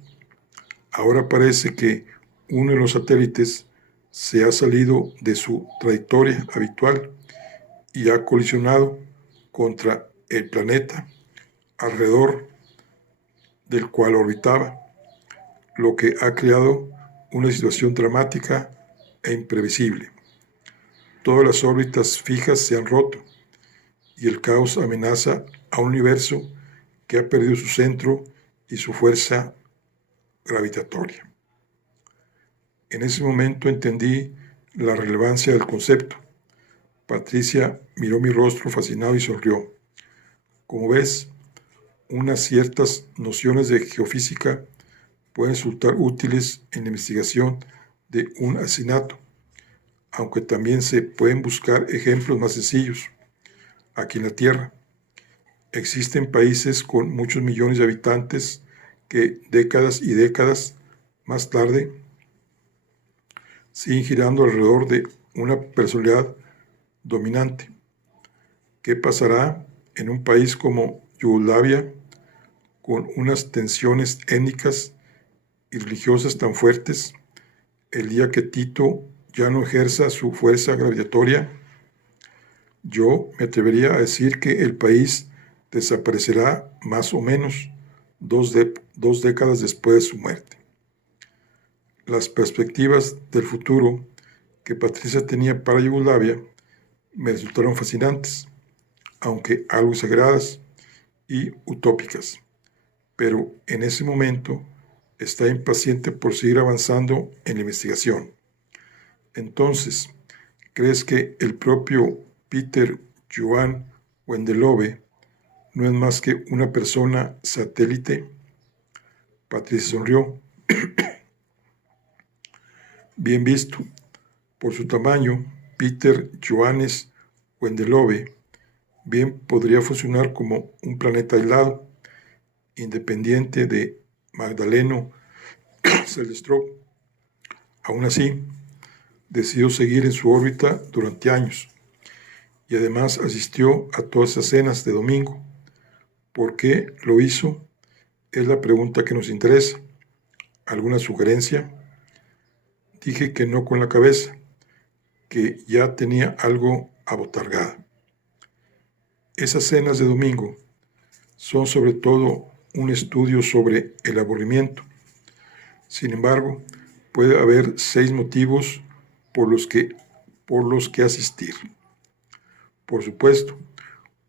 Ahora parece que uno de los satélites se ha salido de su trayectoria habitual y ha colisionado contra el planeta alrededor del cual orbitaba, lo que ha creado una situación dramática e imprevisible. Todas las órbitas fijas se han roto y el caos amenaza a un universo que ha perdido su centro y su fuerza gravitatoria. En ese momento entendí la relevancia del concepto. Patricia miró mi rostro fascinado y sonrió. Como ves, unas ciertas nociones de geofísica pueden resultar útiles en la investigación de un asesinato, aunque también se pueden buscar ejemplos más sencillos. Aquí en la Tierra existen países con muchos millones de habitantes que décadas y décadas más tarde siguen girando alrededor de una personalidad dominante. ¿Qué pasará en un país como Yugoslavia, con unas tensiones étnicas y religiosas tan fuertes, el día que Tito ya no ejerza su fuerza gravitatoria? Yo me atrevería a decir que el país desaparecerá más o menos dos décadas después de su muerte. Las perspectivas del futuro que Patricia tenía para Yugoslavia me resultaron fascinantes, aunque algo exageradas y utópicas. Pero en ese momento estaba impaciente por seguir avanzando en la investigación. Entonces, ¿crees que el propio Peter Johan Wendelove no es más que una persona satélite? Patricia sonrió. Bien visto. Por su tamaño, Peter Johannes Wendelove bien podría funcionar como un planeta aislado, independiente de Magdaleno Chellestrup. Aún así, decidió seguir en su órbita durante años y además asistió a todas esas cenas de domingo. ¿Por qué lo hizo? Es la pregunta que nos interesa. ¿Alguna sugerencia? Dije que no con la cabeza, que ya tenía algo abotargada. Esas cenas de domingo son sobre todo un estudio sobre el aburrimiento. Sin embargo, puede haber 6 motivos por los que asistir. Por supuesto,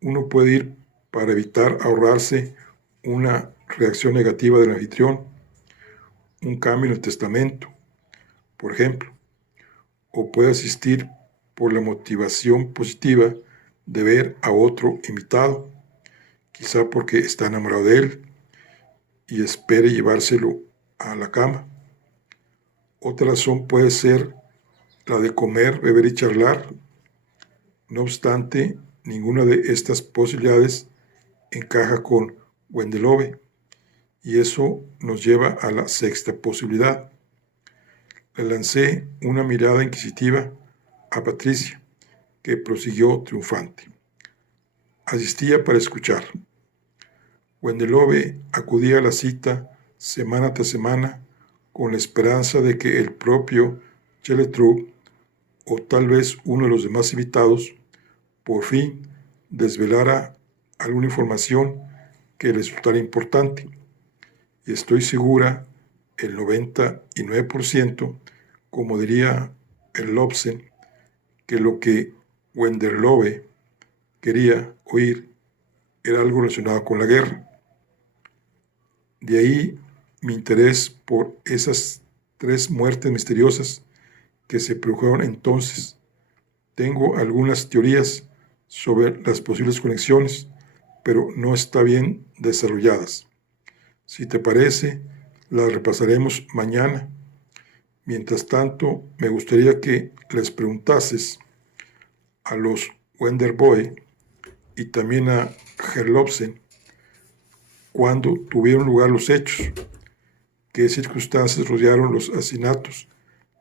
uno puede ir para evitar ahorrarse una reacción negativa del anfitrión, un cambio en el testamento, por ejemplo, o puede asistir por la motivación positiva de ver a otro invitado, quizá porque está enamorado de él y espere llevárselo a la cama. Otra razón puede ser la de comer, beber y charlar. No obstante, ninguna de estas posibilidades encaja con Wendelove, y eso nos lleva a la 6ª posibilidad. Le lancé una mirada inquisitiva a Patricia, que prosiguió triunfante. Asistía para escuchar. Wendelove acudía a la cita semana tras semana con la esperanza de que el propio Chellestrup o tal vez uno de los demás invitados por fin desvelara alguna información que le resultara importante. Y estoy segura, el 99%, como diría el Lobsen, que lo que Wendelove quería oír era algo relacionado con la guerra. De ahí mi interés por esas 3 muertes misteriosas que se produjeron entonces. Tengo algunas teorías sobre las posibles conexiones, pero no están bien desarrolladas. Si te parece, las repasaremos mañana. Mientras tanto, me gustaría que les preguntases a los Wendelove y también a Herlobsen cuándo tuvieron lugar los hechos, qué circunstancias rodearon los asesinatos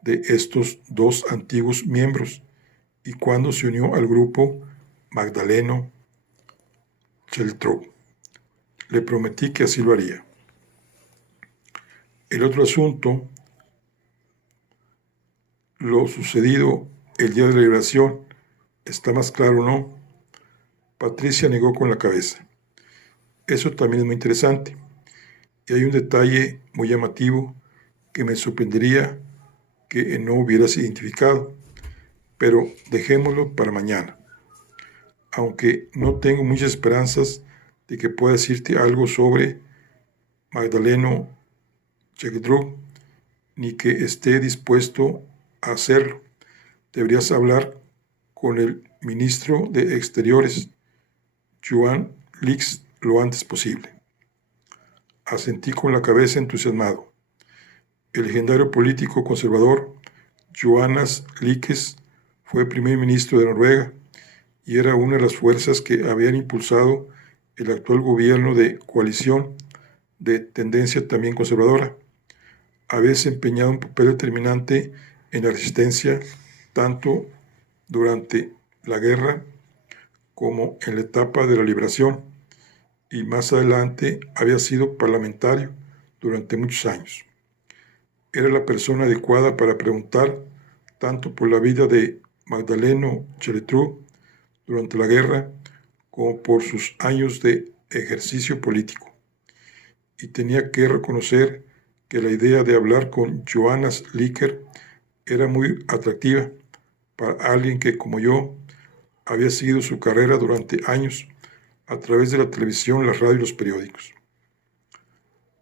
de estos 2 antiguos miembros y cuándo se unió al grupo Magdaleno Chellestrup. Le prometí que así lo haría. El otro asunto, lo sucedido el día de la liberación, ¿está más claro o no? Patricia negó con la cabeza. Eso también es muy interesante. Y hay un detalle muy llamativo que me sorprendería que no hubieras identificado, pero dejémoslo para mañana. Aunque no tengo muchas esperanzas de que pueda decirte algo sobre Magdaleno Chellestrup, ni que esté dispuesto a hacerlo. Deberías hablar con el ministro de Exteriores, Johann Lix, lo antes posible. Asentí con la cabeza entusiasmado. El legendario político conservador Johannes Lix fue primer ministro de Noruega y era una de las fuerzas que habían impulsado el actual gobierno de coalición de tendencia también conservadora. Había desempeñado un papel determinante en la resistencia tanto durante la guerra como en la etapa de la liberación, y más adelante había sido parlamentario durante muchos años. Era la persona adecuada para preguntar tanto por la vida de Magdaleno Chellestrup durante la guerra como por sus años de ejercicio político. Y tenía que reconocer que la idea de hablar con Johannes Lix era muy atractiva para alguien que, como yo, había seguido su carrera durante años a través de la televisión, la radio y los periódicos.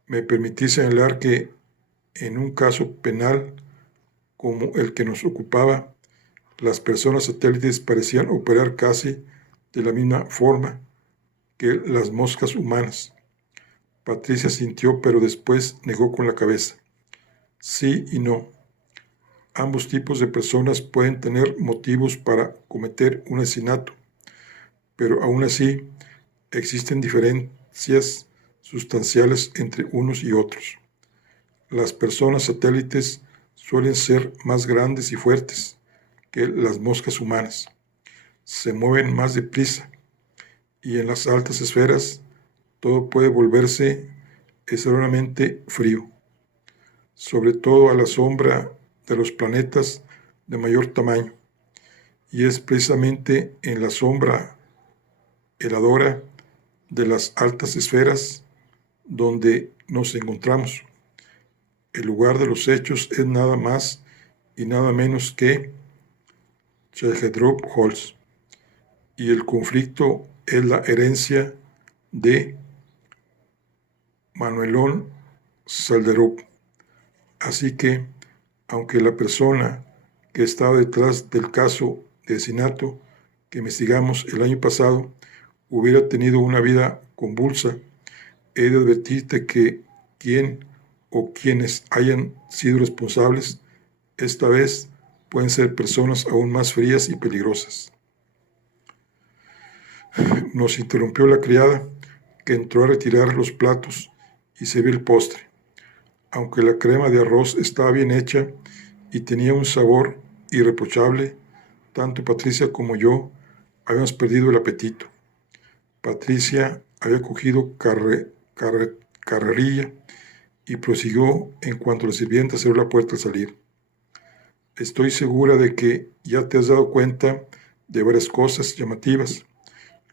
Me permití señalar que en un caso penal como el que nos ocupaba, las personas satélites parecían operar casi de la misma forma que las moscas humanas. Patricia sintió, pero después negó con la cabeza. Sí y no. Ambos tipos de personas pueden tener motivos para cometer un asesinato, pero aún así existen diferencias sustanciales entre unos y otros. Las personas satélites suelen ser más grandes y fuertes que las moscas humanas. Se mueven más deprisa y en las altas esferas todo puede volverse extremadamente frío, sobre todo a la sombra de los planetas de mayor tamaño, y es precisamente en la sombra heladora de las altas esferas donde nos encontramos. El lugar de los hechos es nada más y nada menos que Cheldrop-Holtz, y el conflicto es la herencia de Manuelón Salderop. Así que, aunque la persona que estaba detrás del caso de asesinato que investigamos el año pasado hubiera tenido una vida convulsa, he de advertirte que quien o quienes hayan sido responsables esta vez pueden ser personas aún más frías y peligrosas. Nos interrumpió la criada, que entró a retirar los platos y servir el postre. Aunque la crema de arroz estaba bien hecha y tenía un sabor irreprochable, tanto Patricia como yo habíamos perdido el apetito. Patricia había cogido carrerilla y prosiguió en cuanto la sirvienta cerró la puerta al salir. Estoy segura de que ya te has dado cuenta de varias cosas llamativas.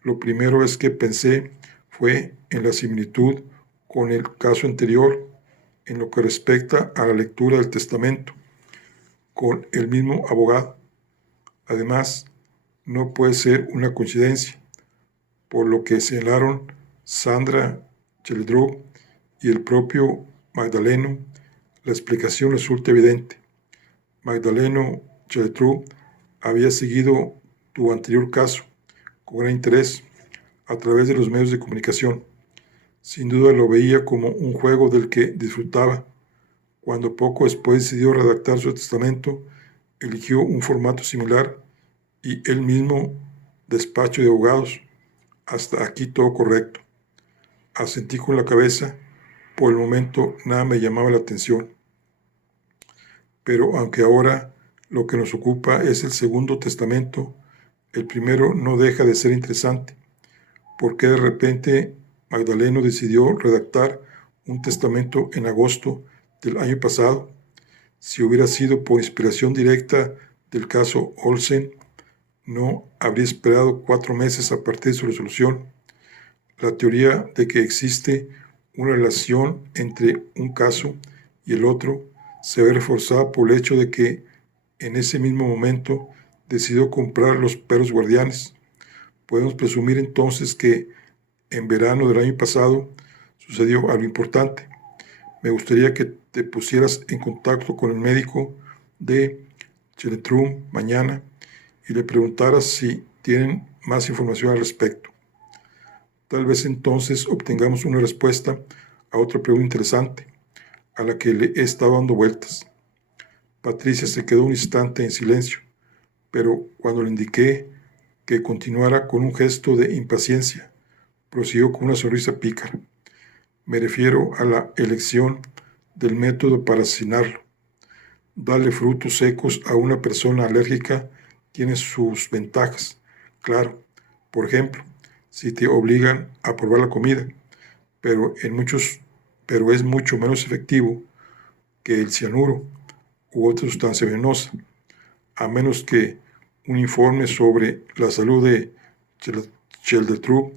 Lo primero es que pensé fue en la similitud con el caso anterior en lo que respecta a la lectura del testamento, con el mismo abogado. Además, no puede ser una coincidencia, por lo que señalaron Sandra Cheldrop y el propio Magdaleno, la explicación resulta evidente. Magdaleno Cheldrop había seguido tu anterior caso con gran interés a través de los medios de comunicación. Sin duda lo veía como un juego del que disfrutaba. Cuando poco después decidió redactar su testamento, eligió un formato similar y él mismo despacho de abogados. Hasta aquí todo correcto. Asentí con la cabeza. Por el momento nada me llamaba la atención. Pero aunque ahora lo que nos ocupa es el segundo testamento, el primero no deja de ser interesante. ¿Por qué de repente Magdaleno decidió redactar un testamento en agosto del año pasado? Si hubiera sido por inspiración directa del caso Olsen, no habría esperado 4 meses a partir de su resolución. La teoría de que existe una relación entre un caso y el otro se ve reforzada por el hecho de que en ese mismo momento decidió comprar los perros guardianes. Podemos presumir entonces que en verano del año pasado sucedió algo importante. Me gustaría que te pusieras en contacto con el médico de Cheldrop mañana y le preguntaras si tienen más información al respecto. Tal vez entonces obtengamos una respuesta a otra pregunta interesante, a la que le he estado dando vueltas. Patricia se quedó un instante en silencio, pero cuando le indiqué que continuara con un gesto de impaciencia, prosiguió con una sonrisa pícara. Me refiero a la elección del método para asesinarlo. Darle frutos secos a una persona alérgica tiene sus ventajas. Claro, por ejemplo, si te obligan a probar la comida, pero es mucho menos efectivo que el cianuro u otra sustancia venenosa, a menos que un informe sobre la salud de Cheldrop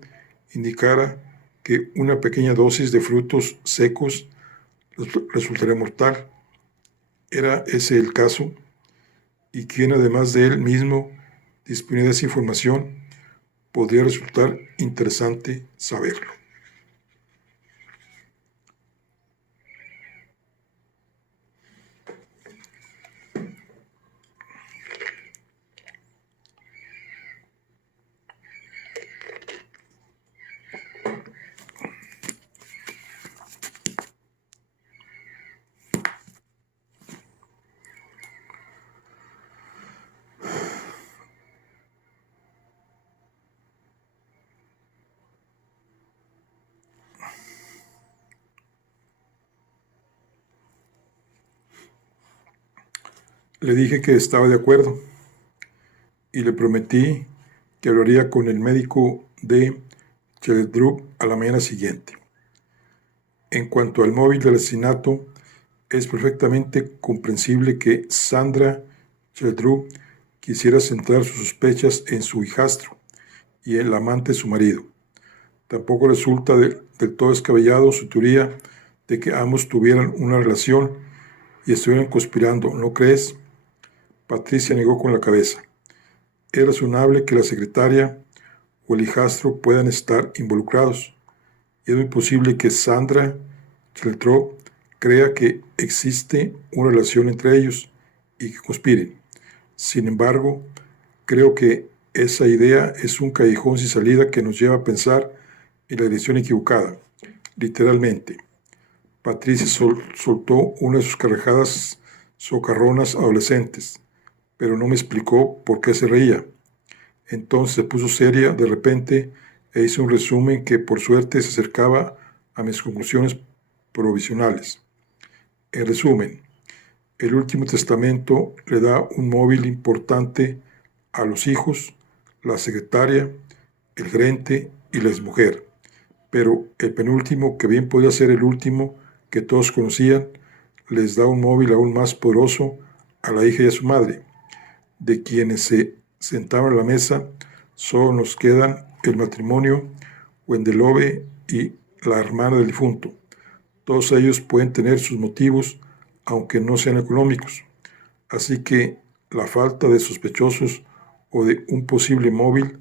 indicara que una pequeña dosis de frutos secos resultaría mortal. ¿Era ese el caso? ¿Y quién, además de él mismo, disponía de esa información? Podría resultar interesante saberlo. Le dije que estaba de acuerdo y le prometí que hablaría con el médico de Sheldrup a la mañana siguiente. En cuanto al móvil del asesinato, es perfectamente comprensible que Sandra Sheldrup quisiera centrar sus sospechas en su hijastro y el amante de su marido. Tampoco resulta del todo descabellado su teoría de que ambos tuvieran una relación y estuvieran conspirando, ¿no crees? Patricia negó con la cabeza. Es razonable que la secretaria o el hijastro puedan estar involucrados. Y es muy posible que Sandra Sheldrup crea que existe una relación entre ellos y que conspiren. Sin embargo, creo que esa idea es un callejón sin salida que nos lleva a pensar en la dirección equivocada. Literalmente. Patricia soltó una de sus carcajadas socarronas adolescentes, pero no me explicó por qué se reía. Entonces se puso seria de repente e hizo un resumen que por suerte se acercaba a mis conclusiones provisionales. En resumen, el último testamento le da un móvil importante a los hijos, la secretaria, el gerente y la exmujer, pero el penúltimo, que bien podría ser el último que todos conocían, les da un móvil aún más poderoso a la hija y a su madre. De quienes se sentaban a la mesa, solo nos quedan el matrimonio, Wendelove y la hermana del difunto. Todos ellos pueden tener sus motivos, aunque no sean económicos. Así que la falta de sospechosos o de un posible móvil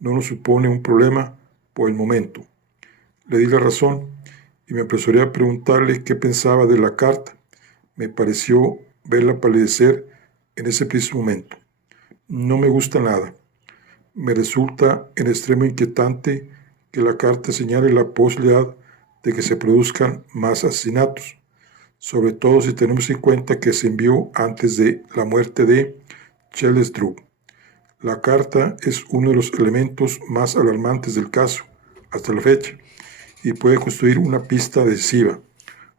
no nos supone un problema por el momento. Le di la razón y me apresuré a preguntarle qué pensaba de la carta. Me pareció verla palidecer en ese preciso momento. No me gusta nada. Me resulta en extremo inquietante que la carta señale la posibilidad de que se produzcan más asesinatos, sobre todo si tenemos en cuenta que se envió antes de la muerte de Sheldrup. La carta es uno de los elementos más alarmantes del caso hasta la fecha y puede constituir una pista decisiva.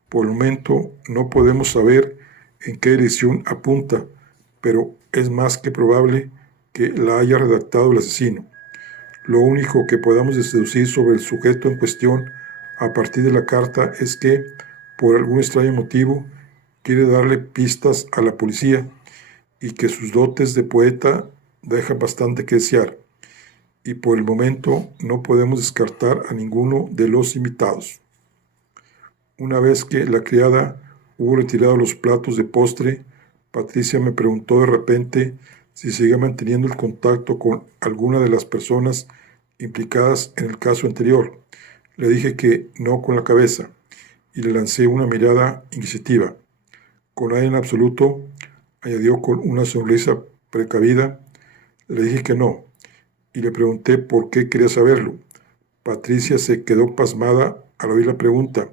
Por el momento no podemos saber en qué dirección apunta, pero es más que probable que la haya redactado el asesino. Lo único que podamos deducir sobre el sujeto en cuestión a partir de la carta es que, por algún extraño motivo, quiere darle pistas a la policía y que sus dotes de poeta dejan bastante que desear. Y por el momento no podemos descartar a ninguno de los invitados. Una vez que la criada hubo retirado los platos de postre, Patricia me preguntó de repente si seguía manteniendo el contacto con alguna de las personas implicadas en el caso anterior. Le dije que no con la cabeza y le lancé una mirada inquisitiva. Con nadie en absoluto, añadió con una sonrisa precavida. Le dije que no y le pregunté por qué quería saberlo. Patricia se quedó pasmada al oír la pregunta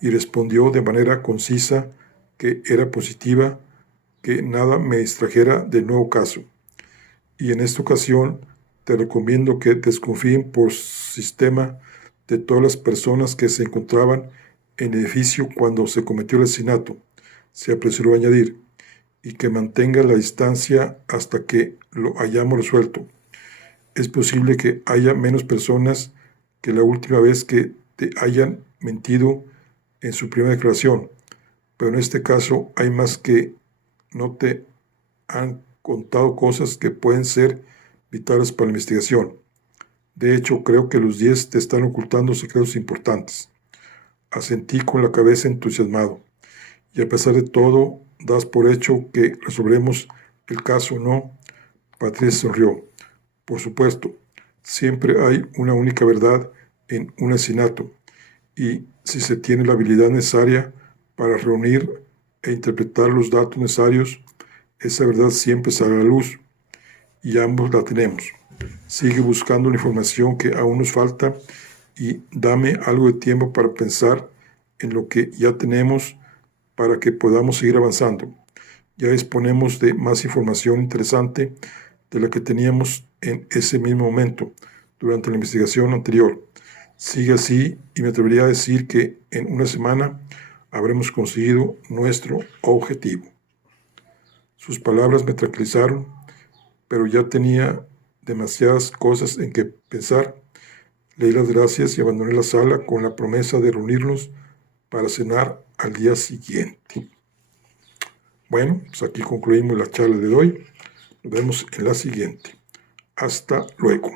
y respondió de manera concisa que era positiva, que nada me distrajera del nuevo caso. Y en esta ocasión te recomiendo que desconfíen por sistema de todas las personas que se encontraban en el edificio cuando se cometió el asesinato, se apresuró a añadir, y que mantengas la distancia hasta que lo hayamos resuelto. Es posible que haya menos personas que la última vez que te hayan mentido en su primera declaración, pero en este caso hay más que no te han contado cosas que pueden ser vitales para la investigación. De hecho, creo que los 10 te están ocultando secretos importantes. Asentí con la cabeza entusiasmado. Y a pesar de todo, das por hecho que resolveremos el caso, ¿no? Patricia sonrió. Por supuesto, siempre hay una única verdad en un asesinato, y si se tiene la habilidad necesaria para reunir e interpretar los datos necesarios, esa verdad siempre sale a la luz, y ambos la tenemos. Sigue buscando la información que aún nos falta y dame algo de tiempo para pensar en lo que ya tenemos para que podamos seguir avanzando. Ya disponemos de más información interesante de la que teníamos en ese mismo momento durante la investigación anterior. Sigue así y me atrevería a decir que en una semana habremos conseguido nuestro objetivo. Sus palabras me tranquilizaron, pero ya tenía demasiadas cosas en que pensar. Leí las gracias y abandoné la sala con la promesa de reunirnos para cenar al día siguiente. Bueno, pues aquí concluimos la charla de hoy. Nos vemos en la siguiente. Hasta luego.